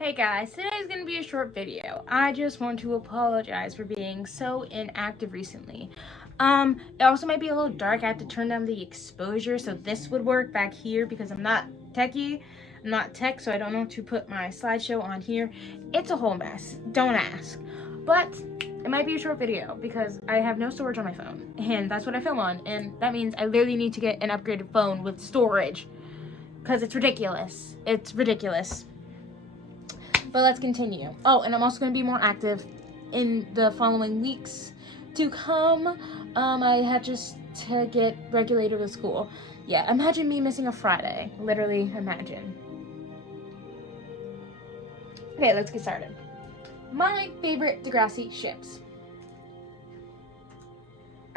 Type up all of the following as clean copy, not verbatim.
Hey guys, today's gonna be a short video. I just want to apologize for being so inactive recently. It also might be a little dark. I have to turn down the exposure so this would work back here because I'm not techie. I'm not tech, so I don't know to put my slideshow on here. It's a whole mess. Don't ask. But it might be a short video because I have no storage on my phone, and that's what I film on, and that means I literally need to get an upgraded phone with storage because it's ridiculous. It's ridiculous. But let's continue. Oh, and I'm also going to be more active in the following weeks to come. I had just to get regulated with school. Yeah, imagine me missing a Friday. Literally, imagine. Okay, let's get started. My favorite Degrassi ships.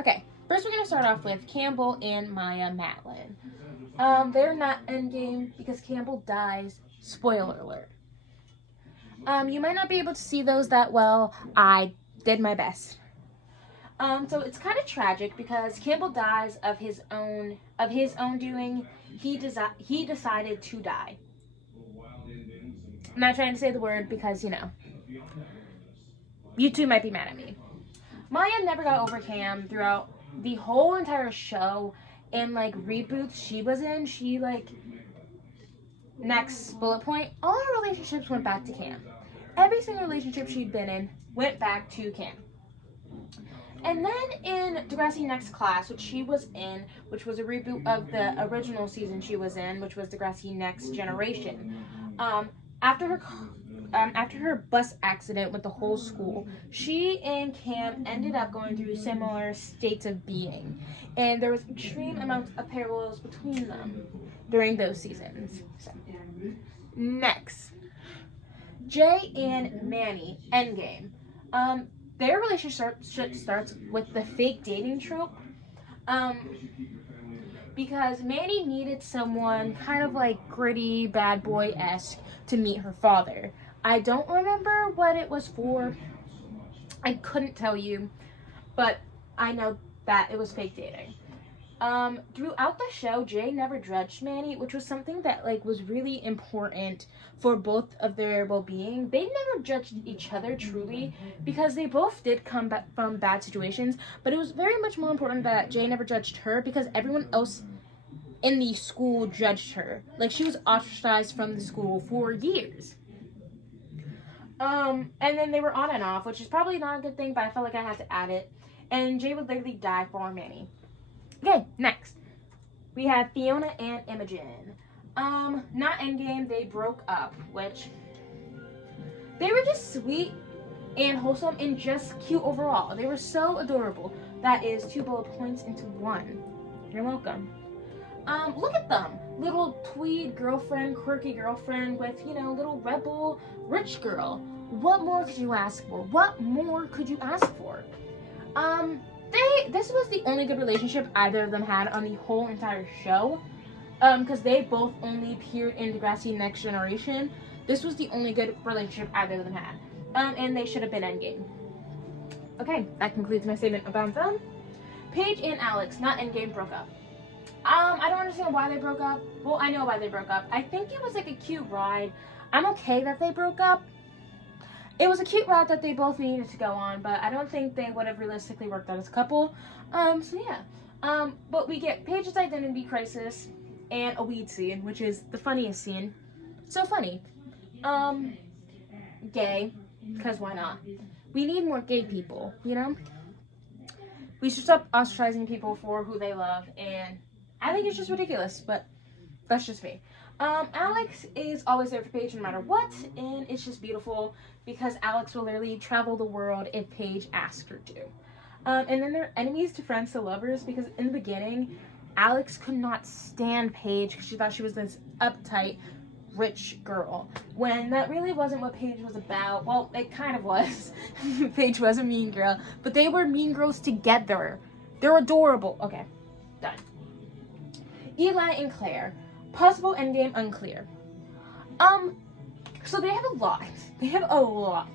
Okay, first we're going to start off with Campbell and Maya Matlin. They're not endgame because Campbell dies. Spoiler alert. You might not be able to see those that well. I did my best. So it's kind of tragic because Campbell dies of his own doing. He decided to die. I'm not trying to say the word because, you two might be mad at me. Maya never got over Cam throughout the whole entire show and, reboots she was in. Next bullet point, all her relationships went back to Cam. Every single relationship she'd been in went back to Cam. And then in Degrassi Next Class, which she was in, which was a reboot of the original season she was in, which was Degrassi Next Generation, after her bus accident with the whole school, she and Cam ended up going through similar states of being, and there was extreme amounts of parallels between them during those seasons. So, next, Jay and Manny, endgame. Their relationship starts with the fake dating trope. Because Manny needed someone kind of like gritty, bad boy-esque to meet her father. I don't remember what it was for. I couldn't tell you, but I know that it was fake dating. Throughout the show, Jay never judged Manny, which was something that was really important for both of their well-being. They never judged each other truly because they both did come back from bad situations, but it was very much more important that Jay never judged her because everyone else in the school judged her. She was ostracized from the school for years. And then they were on and off, which is probably not a good thing, but I felt like I had to add it. And Jay would literally die for Manny. Okay, next. We have Fiona and Imogen. Not endgame, they broke up, which they were just sweet and wholesome and just cute overall. They were so adorable. That is 2 bullet points into 1. You're welcome. Look at them. Little tweed girlfriend, quirky girlfriend with, little rebel rich girl. What more could you ask for? What more could you ask for? This was the only good relationship either of them had on the whole entire show. Because they both only appeared in Degrassi Next Generation. This was the only good relationship either of them had. And they should have been endgame. Okay, that concludes my statement about them. Paige and Alex, not endgame, broke up. I don't understand why they broke up. Well, I know why they broke up. I think it was a cute ride. I'm okay that they broke up. It was a cute ride that they both needed to go on, but I don't think they would have realistically worked out as a couple. So yeah. But we get Paige's identity crisis and a weed scene, which is the funniest scene. So funny. Gay, because why not? We need more gay people, We should stop ostracizing people for who they love, and I think it's just ridiculous, but that's just me. Alex is always there for Paige no matter what, and it's just beautiful because Alex will literally travel the world if Paige asks her to. And then they're enemies to friends to lovers because in the beginning, Alex could not stand Paige because she thought she was this uptight, rich girl, when that really wasn't what Paige was about. Well, it kind of was. Paige was a mean girl, but they were mean girls together. They're adorable. Okay, done. Eli and Claire. Possible endgame unclear. So they have a lot. They have a lot.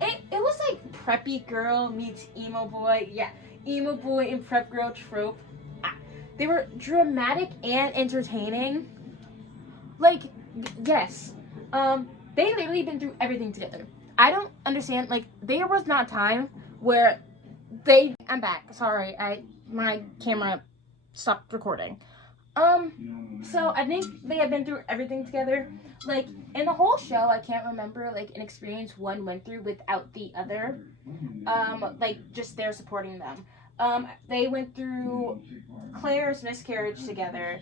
It was like preppy girl meets emo boy. Yeah, emo boy and prep girl trope. They were dramatic and entertaining. Yes. they literally been through everything together. I don't understand, like, there was not time where I'm back. Sorry, my camera stopped recording. So I think they have been through everything together. Like, in the whole show, I can't remember, like, an experience one went through without the other. Like, just there supporting them. They went through Claire's miscarriage together.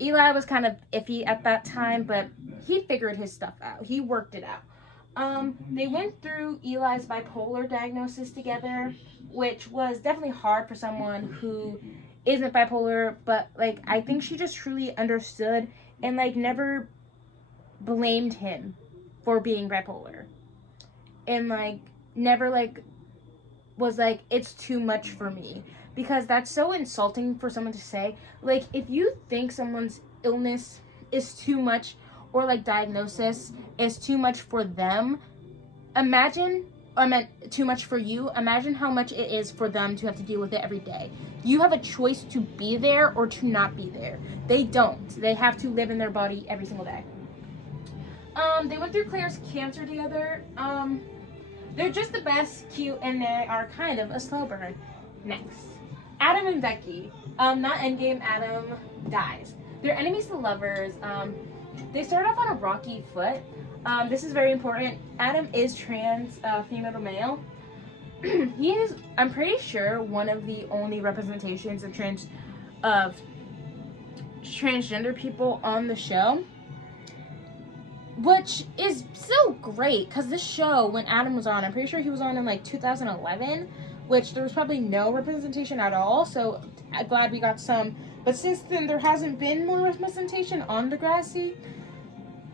Eli was kind of iffy at that time, but he figured his stuff out. He worked it out. They went through Eli's bipolar diagnosis together, which was definitely hard for someone who isn't bipolar, but, like, I think she just truly understood and, like, never blamed him for being bipolar. And, like, never, like, was like, it's too much for me. Because that's so insulting for someone to say. Like, if you think someone's illness is too much, or, like, diagnosis is too much for them, too much for you, imagine how much it is for them to have to deal with it every day. You have a choice to be there or to not be there. They don't. They have to live in their body every single day. They went through Claire's cancer together. They're just the best, cute, and they are kind of a slow burn. Next, Adam and Becky. Not Endgame, Adam dies. They're enemies to lovers. They start off on a rocky foot. This is very important. Adam is trans, female to male. He is, I'm pretty sure, one of the only representations of transgender people on the show. Which is so great, because this show, when Adam was on, I'm pretty sure he was on in, like, 2011, which there was probably no representation at all, so I'm glad we got some. But since then, there hasn't been more representation on Degrassi.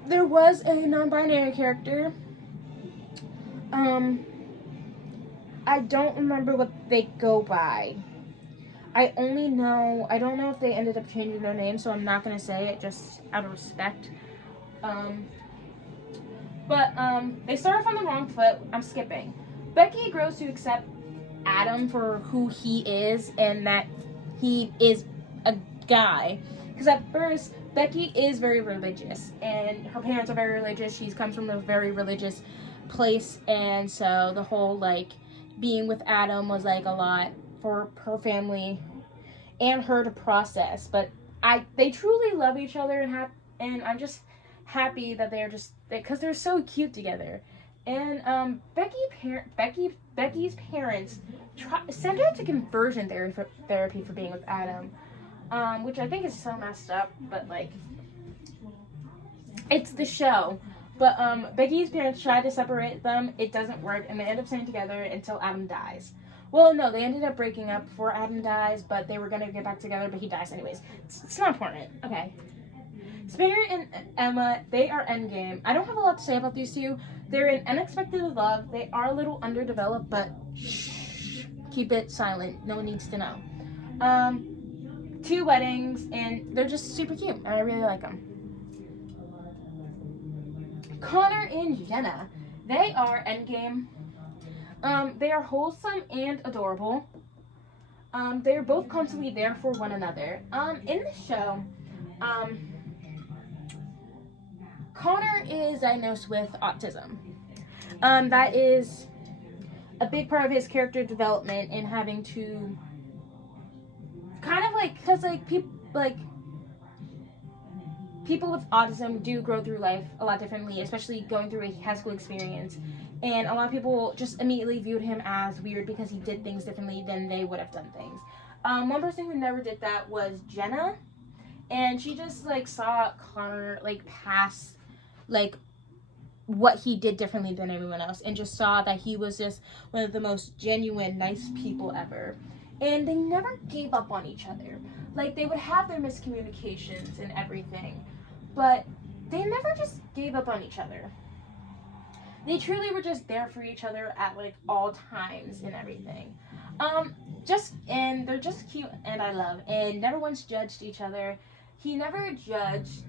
There was a non-binary character. I don't remember what they go by. I don't know if they ended up changing their name, so I'm not going to say it, just out of respect. They start off on the wrong foot. I'm skipping. Becky grows to accept Adam for who he is, and that he is a guy. Because at first, Becky is very religious, and her parents are very religious. She comes from a very religious place, and so the whole, like, being with Adam was, like, a lot for her family and her to process. But they truly love each other, and I'm just happy that because they're so cute together. And Becky's parents sent her to conversion therapy for being with Adam, which I think is so messed up, but, like, it's the show. But Becky's parents tried to separate them. It doesn't work, and they end up staying together until Adam dies. Well, no, they ended up breaking up before Adam dies, but they were going to get back together, but he dies anyways. It's not important. Okay. Spinner and Emma, they are endgame. I don't have a lot to say about these two. They're in unexpected love. They are a little underdeveloped, but shh, keep it silent. No one needs to know. 2 weddings, and they're just super cute, and I really like them. Connor and Jenna, they are endgame. They are wholesome and adorable. They are both constantly there for one another. In the show, Connor is diagnosed with autism. That is a big part of his character development in having to kind of, like, because, like, people with autism do grow through life a lot differently, especially going through a high school experience. And a lot of people just immediately viewed him as weird because he did things differently than they would have done things. One person who never did that was Jenna. And she just, like, saw Connor, like, pass, like, what he did differently than everyone else. And just saw that he was just one of the most genuine, nice people ever. And they never gave up on each other. Like, they would have their miscommunications and everything. But they never just gave up on each other. They truly were just there for each other at, like, all times and everything. And they're just cute and I love. And never once judged each other. He never judged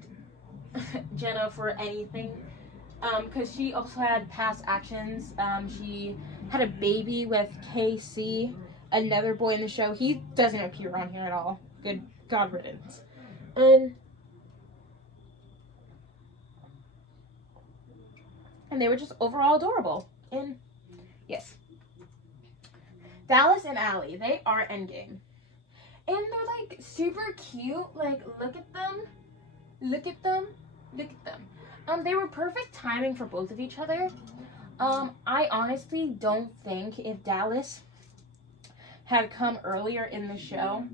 Jenna for anything. Because she also had past actions. She had a baby with KC, another boy in the show. He doesn't appear on here at all. Good God riddance. And And they were just overall adorable. And yes. Dallas and Allie, they are endgame. And they're like super cute. Like, look at them. Look at them. Look at them. They were perfect timing for both of each other. I honestly don't think if Dallas had come earlier in the show,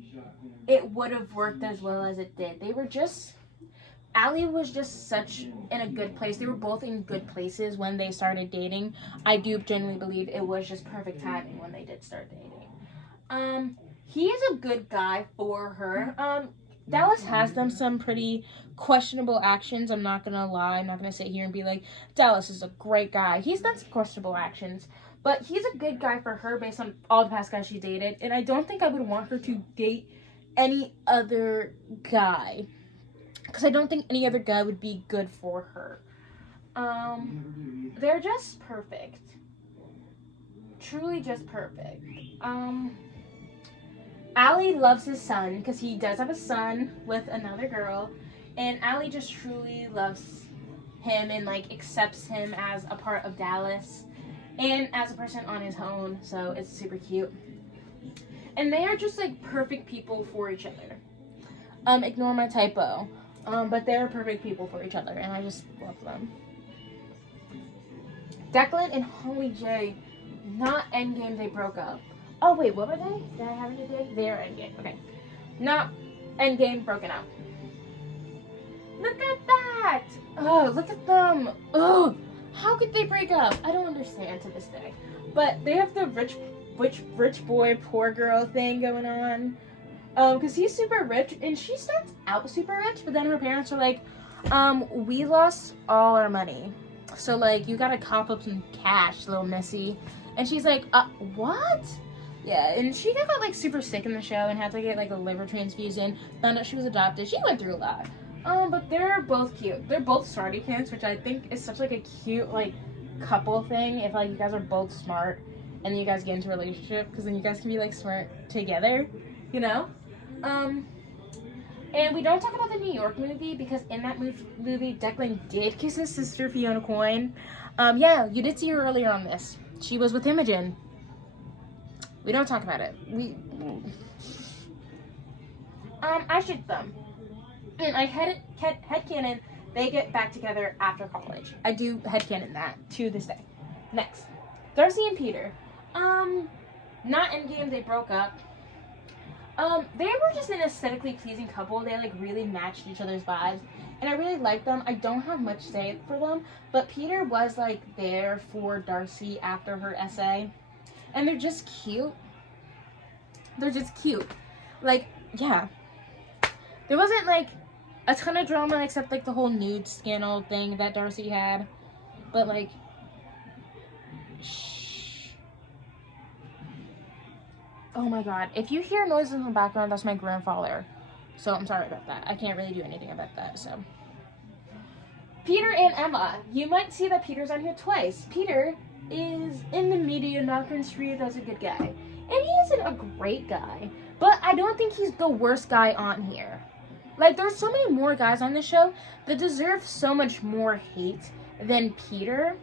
it would have worked as well as it did. They were just, Allie was just such in a good place. They were both in good places when they started dating. I do genuinely believe it was just perfect timing when they did start dating. He is a good guy for her. Dallas has done some pretty questionable actions. I'm not gonna lie. I'm not gonna sit here and be like, Dallas is a great guy. He's done some questionable actions, but he's a good guy for her based on all the past guys she dated. And I don't think I would want her to date any other guy, because I don't think any other guy would be good for her. They're just perfect. Truly just perfect. Allie loves his son because he does have a son with another girl, and Allie just truly loves him and like accepts him as a part of Dallas and as a person on his own, so it's super cute. And they are just like perfect people for each other. Ignore my typo. But they're perfect people for each other, and I just love them. Declan and Holly J, not endgame, they broke up. Oh wait, what were they? Did I have it today? They are endgame. Okay. Not endgame, broken up. Look at that! Oh, look at them. Oh, how could they break up? I don't understand to this day. But they have the rich boy, poor girl thing going on. Because he's super rich, and she starts out super rich, but then her parents are like, we lost all our money. So, like, you gotta cough up some cash, little missy. And she's like, what? Yeah, and she got, like, super sick in the show and had to get, like, a liver transfusion. Found out she was adopted. She went through a lot. But they're both cute. They're both smarty pants, which I think is such, like, a cute, like, couple thing. If, like, you guys are both smart and then you guys get into a relationship, because then you guys can be, like, smart together, you know? And we don't talk about the New York movie, because in that movie, Declan did kiss his sister, Fiona Coyne. Yeah, you did see her earlier on this. She was with Imogen. We don't talk about it. I ship them. And I headcanon they get back together after college. I do headcanon that to this day. Next. Darcy and Peter. Not endgame, they broke up. They were just an aesthetically pleasing couple. They, like, really matched each other's vibes. And I really liked them. I don't have much to say for them. But Peter was, like, there for Darcy after her essay. And they're just cute. They're just cute. Like, yeah. There wasn't, like, a ton of drama except, like, the whole nude scandal thing that Darcy had. But, like, oh my god. If you hear noises in the background, that's my grandfather. So I'm sorry about that. I can't really do anything about that, so. Peter and Emma. You might see that Peter's on here twice. Peter is in the media, not construed as a good guy. And he isn't a great guy. But I don't think he's the worst guy on here. Like, there's so many more guys on this show that deserve so much more hate than Peter.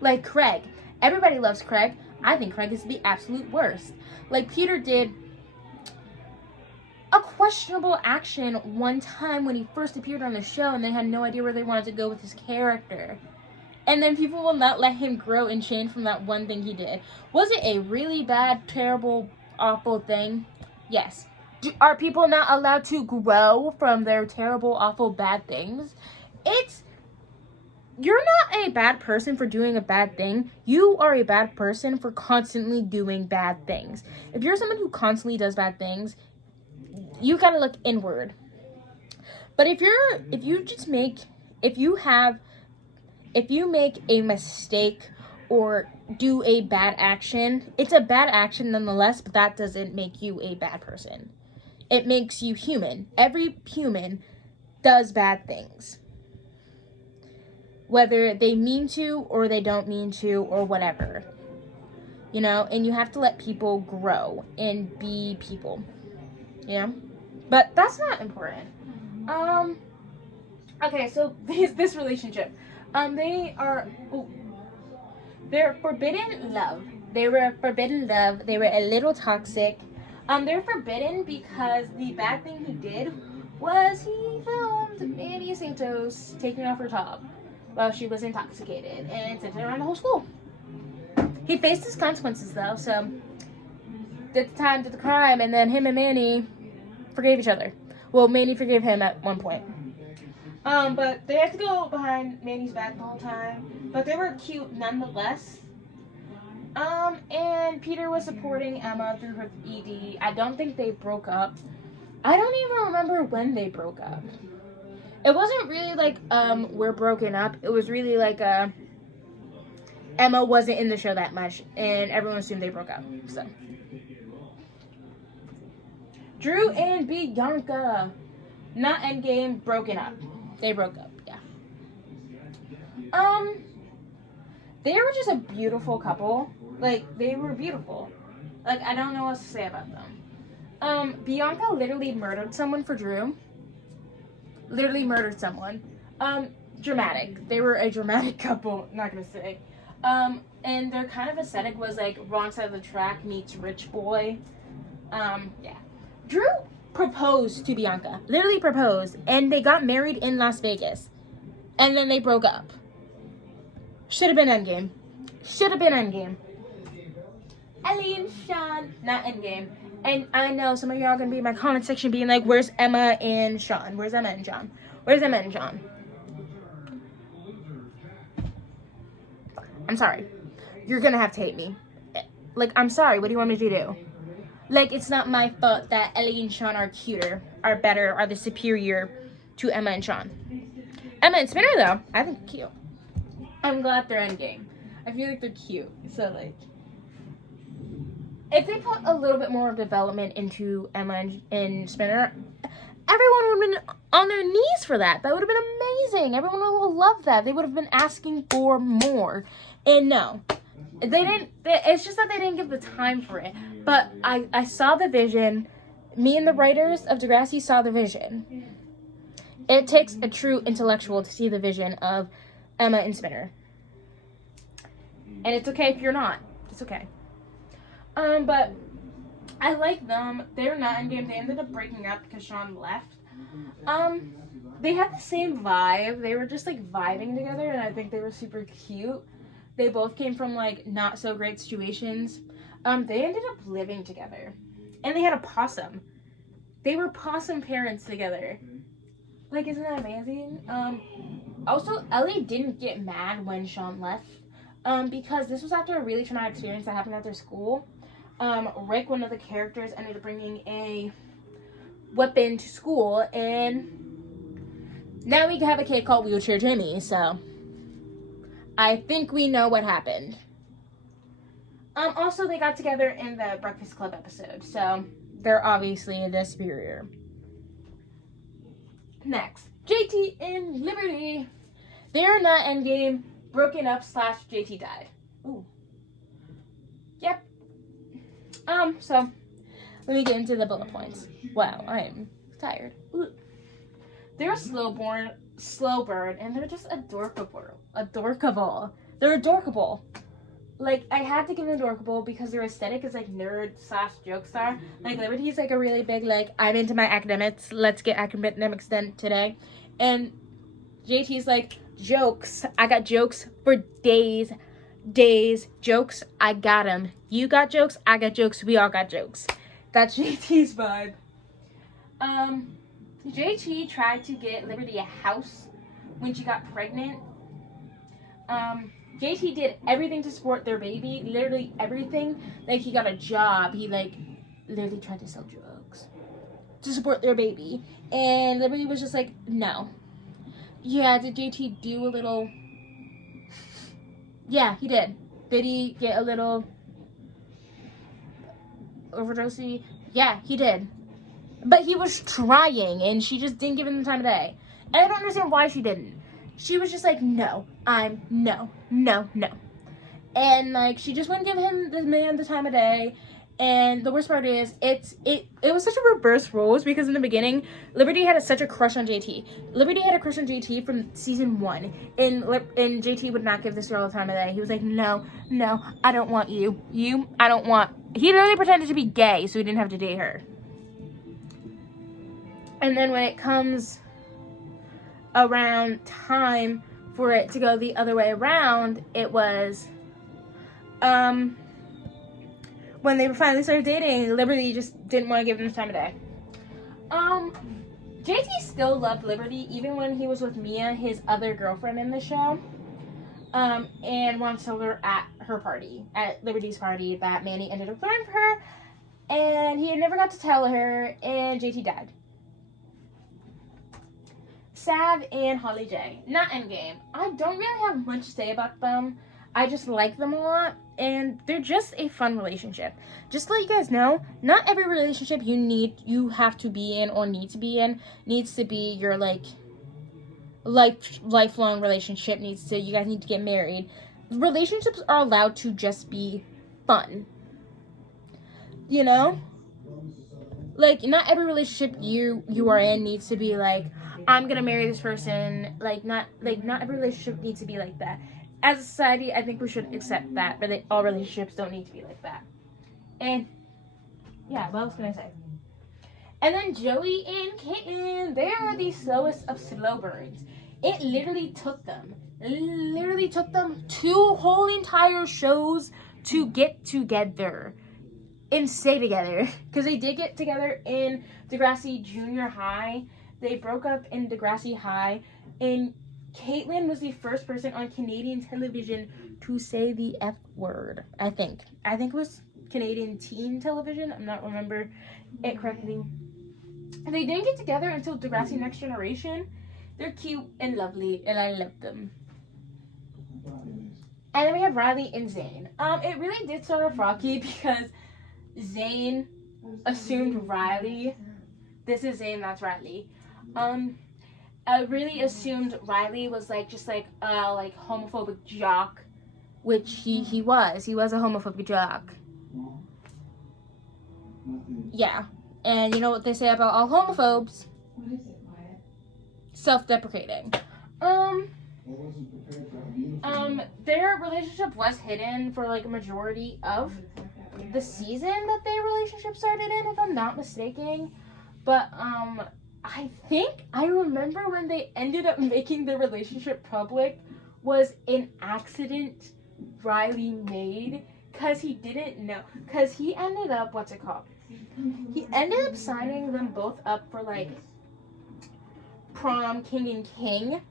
Like Craig. Everybody loves Craig. I think Craig is the absolute worst. Like, Peter did a questionable action one time when he first appeared on the show, and they had no idea where they wanted to go with his character. And then people will not let him grow and change from that one thing he did. Was it a really bad, terrible, awful thing? Yes. Are people not allowed to grow from their terrible, awful, bad things? You're not a bad person for doing a bad thing. You are a bad person for constantly doing bad things. If you're someone who constantly does bad things, you gotta look inward. But if you make a mistake or do a bad action, it's a bad action nonetheless, but that doesn't make you a bad person. It makes you human. Every human does bad things. Whether they mean to or they don't mean to or whatever. You know, and you have to let people grow and be people. You know? But that's not important. Okay, so this relationship. They are They're forbidden love. They were forbidden love. They were a little toxic. They're forbidden because the bad thing he did was he filmed Manny Santos taking off her top while she was intoxicated and sent it around the whole school. He faced his consequences though, so did the time, did the crime, and then him and Manny forgave each other. Well, Manny forgave him at one point. But they had to go behind Manny's back the whole time. But they were cute nonetheless. And Peter was supporting Emma through her ED. I don't think they broke up. I don't even remember when they broke up. It wasn't really like, we're broken up. It was really like, Emma wasn't in the show that much, and everyone assumed they broke up, so. Drew and Bianca. Not Endgame, broken up. They broke up, yeah. They were just a beautiful couple. Like, they were beautiful. Like, I don't know what to say about them. Bianca literally murdered someone for Drew. Literally murdered someone. Dramatic. They were a dramatic couple, not gonna say. And their kind of aesthetic was like Wrong Side of the Track meets Rich Boy. Yeah. Drew proposed to Bianca. Literally proposed. And they got married in Las Vegas. And then they broke up. Should have been Endgame. Should have been Endgame. Ellie and Sean. Not Endgame. And I know some of y'all are going to be in my comment section being like, where's Emma and Sean? Where's Emma and John? Where's Emma and John? I'm sorry. You're going to have to hate me. Like, I'm sorry. What do you want me to do? Like, it's not my fault that Ellie and Sean are cuter, are better, are the superior to Emma and Sean. Emma and Spinner, though, I think cute. I'm glad they're Endgame. I feel like they're cute. So, like, if they put a little bit more development into Emma and Spinner, everyone would have been on their knees for that. That would have been amazing. Everyone would have loved that. They would have been asking for more. And no. They didn't, it's just that they didn't give the time for it. But I saw the vision. Me and the writers of Degrassi saw the vision. It takes a true intellectual to see the vision of Emma and Spinner. And it's okay if you're not. It's okay. But I like them. They're not Endgame. They ended up breaking up because Sean left. They had the same vibe. They were just like vibing together, and I think they were super cute. They both came from like not so great situations. They ended up living together, and they had a possum. They were possum parents together. Like, isn't that amazing? Also, Ellie didn't get mad when Sean left, because this was after a really traumatic experience that happened at their school. Rick, one of the characters, ended up bringing a weapon to school, and now we have a kid called Wheelchair Jimmy, so I think we know what happened. Also, they got together in the Breakfast Club episode, so they're obviously the superior. Next, JT and Liberty. They're not Endgame, broken up / JT died. Ooh. Yep. So, let me get into the bullet points. Wow, I am tired. Ooh. They're a slow burn, and they're just adorkable. They're adorkable. Like, I had to give them adorkable because their aesthetic is like nerd / joke star. Like, Liberty's like a really big, like, I'm into my academics, let's get academics done today. And JT's like, jokes, I got jokes for days. Jokes, I got them. You got jokes, I got jokes, we all got jokes. That's JT's vibe. JT tried to get Liberty a house when she got pregnant. JT did everything to support their baby, literally everything. Like, he got a job, he like literally tried to sell drugs to support their baby, and Liberty was just like, no. Yeah, did JT do a little? Yeah, he did. Did he get a little overdosey? Yeah, he did. But he was trying, and she just didn't give him the time of day. And I don't understand why she didn't. She was just like, no. And, like, she just wouldn't give him the man the time of day. And the worst part is, it was such a reverse roles, because in the beginning, Liberty had such a crush on JT. Liberty had a crush on JT from season 1, and JT would not give this girl the time of day. He was like, no, I don't want you. I don't want. He literally pretended to be gay so he didn't have to date her. And then when it comes around time for it to go the other way around, it was, when they finally started dating, Liberty just didn't want to give him the time of day. JT still loved Liberty, even when he was with Mia, his other girlfriend in the show, and wanted to tell her at her party, at Liberty's party, that Manny ended up throwing for her, and he never got to tell her, and JT died. Sav and Holly J. Not endgame. I don't really have much to say about them. I just like them a lot, and they're just a fun relationship. Just to let you guys know, not every relationship you have to be in or need to be in needs to be your lifelong relationship. You guys need to get married. Relationships are allowed to just be fun. You know? Like, not every relationship you are in needs to be like, I'm gonna marry this person. Not every relationship needs to be like that. As a society, I think we should accept that all relationships don't need to be like that. And yeah, what else can I say? And then Joey and Caitlyn, they are the slowest of slow burns. It literally took them 2 whole entire shows to get together and stay together. Because they did get together in Degrassi Junior High. They broke up in Degrassi High, and Caitlyn was the first person on Canadian television to say the F word, I think. it was Canadian teen television. I'm not remember it correctly. And they didn't get together until Degrassi Next Generation. They're cute and lovely, and I love them. And then we have Riley and Zane. It really did start off rocky because Zane assumed Riley. This is Zane, that's Riley. I really assumed Riley was just a homophobic jock, which he was. He was a homophobic jock. Yeah, and you know what they say about all homophobes? Self-deprecating. Their relationship was hidden for a majority of the season that their relationship started in, if I'm not mistaken. But I think I remember when they ended up making their relationship public was an accident Riley made, because he didn't know. Because he ended up, he ended up signing them both up for prom king and king.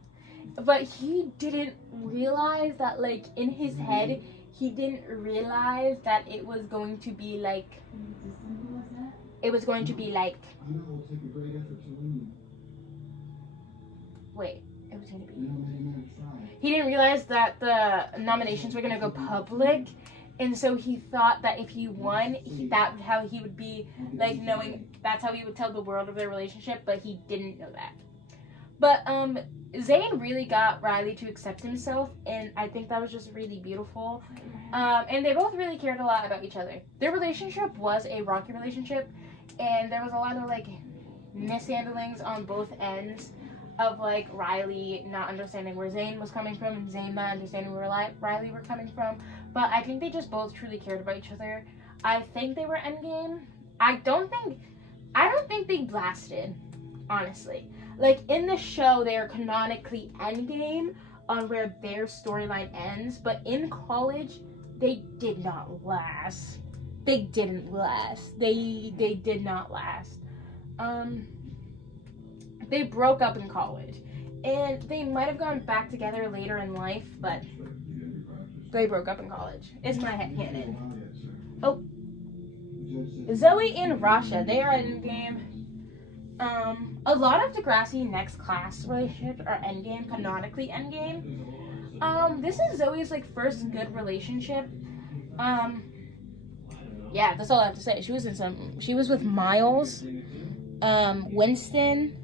But he didn't realize that in his head, he didn't realize that it was going to be he didn't realize that the nominations were going to go public, and so he thought that if he won, that's how he would be that's how he would tell the world of their relationship, but he didn't know that. But Zayn really got Riley to accept himself, and I think that was just really beautiful. And they both really cared a lot about each other. Their relationship was a rocky relationship, and there was a lot of mishandlings on both ends of Riley not understanding where Zayn was coming from, and Zayn not understanding where Riley were coming from. But I think they just both truly cared about each other. I think they were endgame. I don't think they blasted, honestly. In the show, they are canonically endgame on where their storyline ends, but in college, they did not last. They didn't last. They did not last. They broke up in college, and they might have gone back together later in life, but they broke up in college. It's my headcanon. Oh, Zoe and Rasha, they are endgame. A lot of Degrassi Next Class relationships are endgame, canonically endgame. This is Zoe's first good relationship. Yeah, that's all I have to say. She was with Miles, Winston.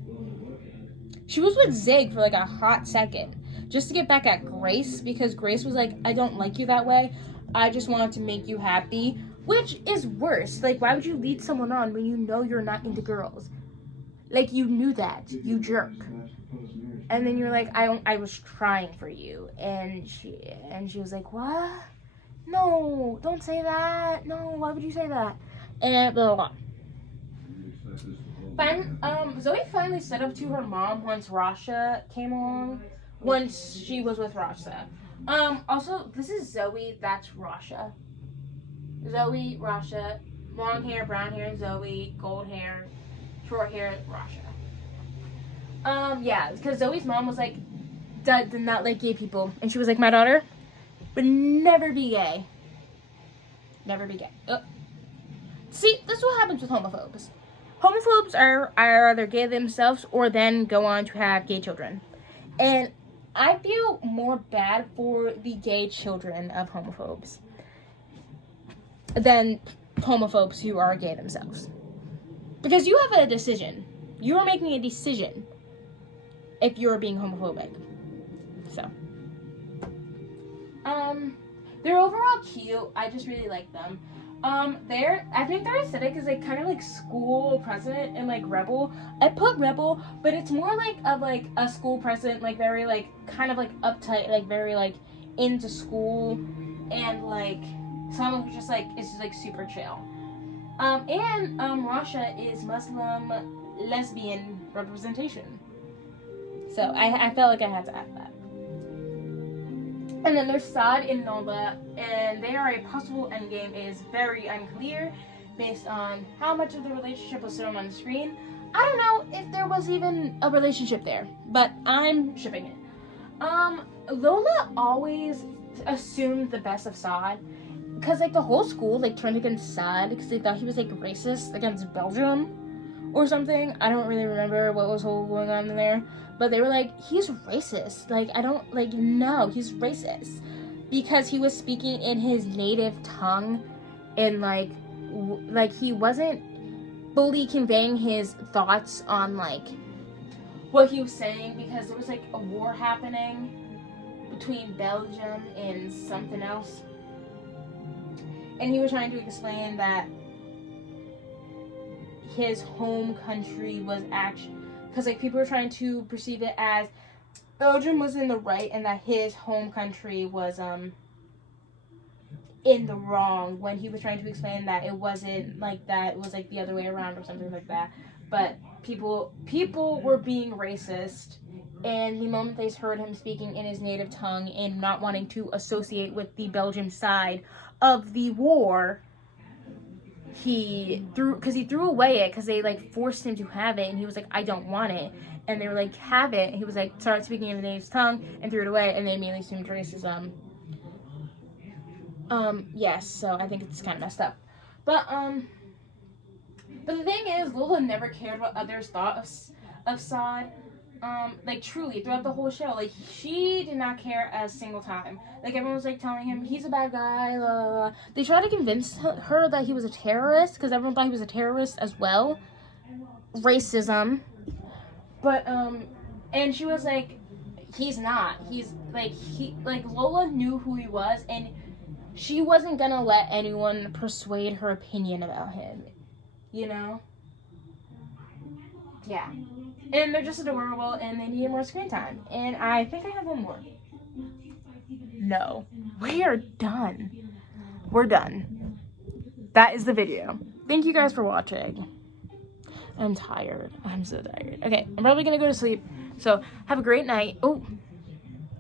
She was with Zig for a hot second, just to get back at Grace, because Grace was I don't like you that way. I just wanted to make you happy. Which is worse. Like, why would you lead someone on when you know you're not into girls? Like, you knew that, you jerk. And then you're like, I was trying for you. And she was like, what? No, don't say that. No, why would you say that? And blah, blah, blah. Zoe finally stood up to her mom once Rasha came along. Once she was with Rasha. Also, this is Zoe, that's Rasha. Zoe, Rasha, long hair, brown hair, Zoe, gold hair, short hair, Rasha. Yeah, because Zoe's mom was like, did not like gay people. And she was like, my daughter would never be gay. Never be gay. See, this is what happens with homophobes. Homophobes are either gay themselves or then go on to have gay children. And I feel more bad for the gay children of homophobes than homophobes who are gay themselves. Because you have a decision. You are making a decision if you're being homophobic. So. They're overall cute. I just really like them. I think their aesthetic is like kind of like school president and like rebel. I put rebel, but it's more like of like a school president, like very like kind of like uptight, like very like into school, and like someone who just like is just like super chill. Rasha is Muslim lesbian representation. So I felt like I had to add that. And then there's Saad and Nola, and they are a possible endgame is very unclear based on how much of the relationship was shown on the screen. I don't know if there was even a relationship there, but I'm shipping it. Lola always assumed the best of Saad, because like the whole school like turned against Saad because they thought he was like racist against Belgium or something. I don't really remember what was going on in there. But they were like, he's racist. Like, I don't, like, no, he's racist. Because he was speaking in his native tongue. And, like, he wasn't fully conveying his thoughts on, like, what he was saying. Because there was, like, a war happening between Belgium and something else. And he was trying to explain that his home country was actually... Because, like, people were trying to perceive it as Belgium was in the right and that his home country was, in the wrong, when he was trying to explain that it wasn't like that, it was, like, the other way around or something like that. But people were being racist, and the moment they heard him speaking in his native tongue and not wanting to associate with the Belgian side of the war... He threw away it because they like forced him to have it, and he was like, I don't want it. And they were like, have it. And he was like, started speaking in the native tongue and threw it away, and they immediately assumed racism. Yes, so I think it's kind of messed up. But the thing is, Lola never cared what others thought of Saad. Like, truly, throughout the whole show, like, she did not care a single time. Like, everyone was, like, telling him, he's a bad guy, blah, blah, blah. They tried to convince her that he was a terrorist, because everyone thought he was a terrorist as well. Racism. But, and she was like, he's not. He's, like, Lola knew who he was, and she wasn't gonna let anyone persuade her opinion about him. You know? Yeah. And they're just adorable, and they need more screen time. And I think I have one more. No. We are done. We're done. That is the video. Thank you guys for watching. I'm tired. I'm so tired. Okay, I'm probably gonna go to sleep. So, have a great night. Oh.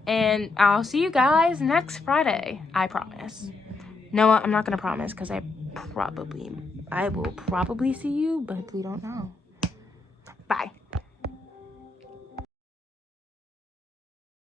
And I'll see you guys next Friday. I promise. No, I'm not gonna promise, because I will probably see you, but we don't know.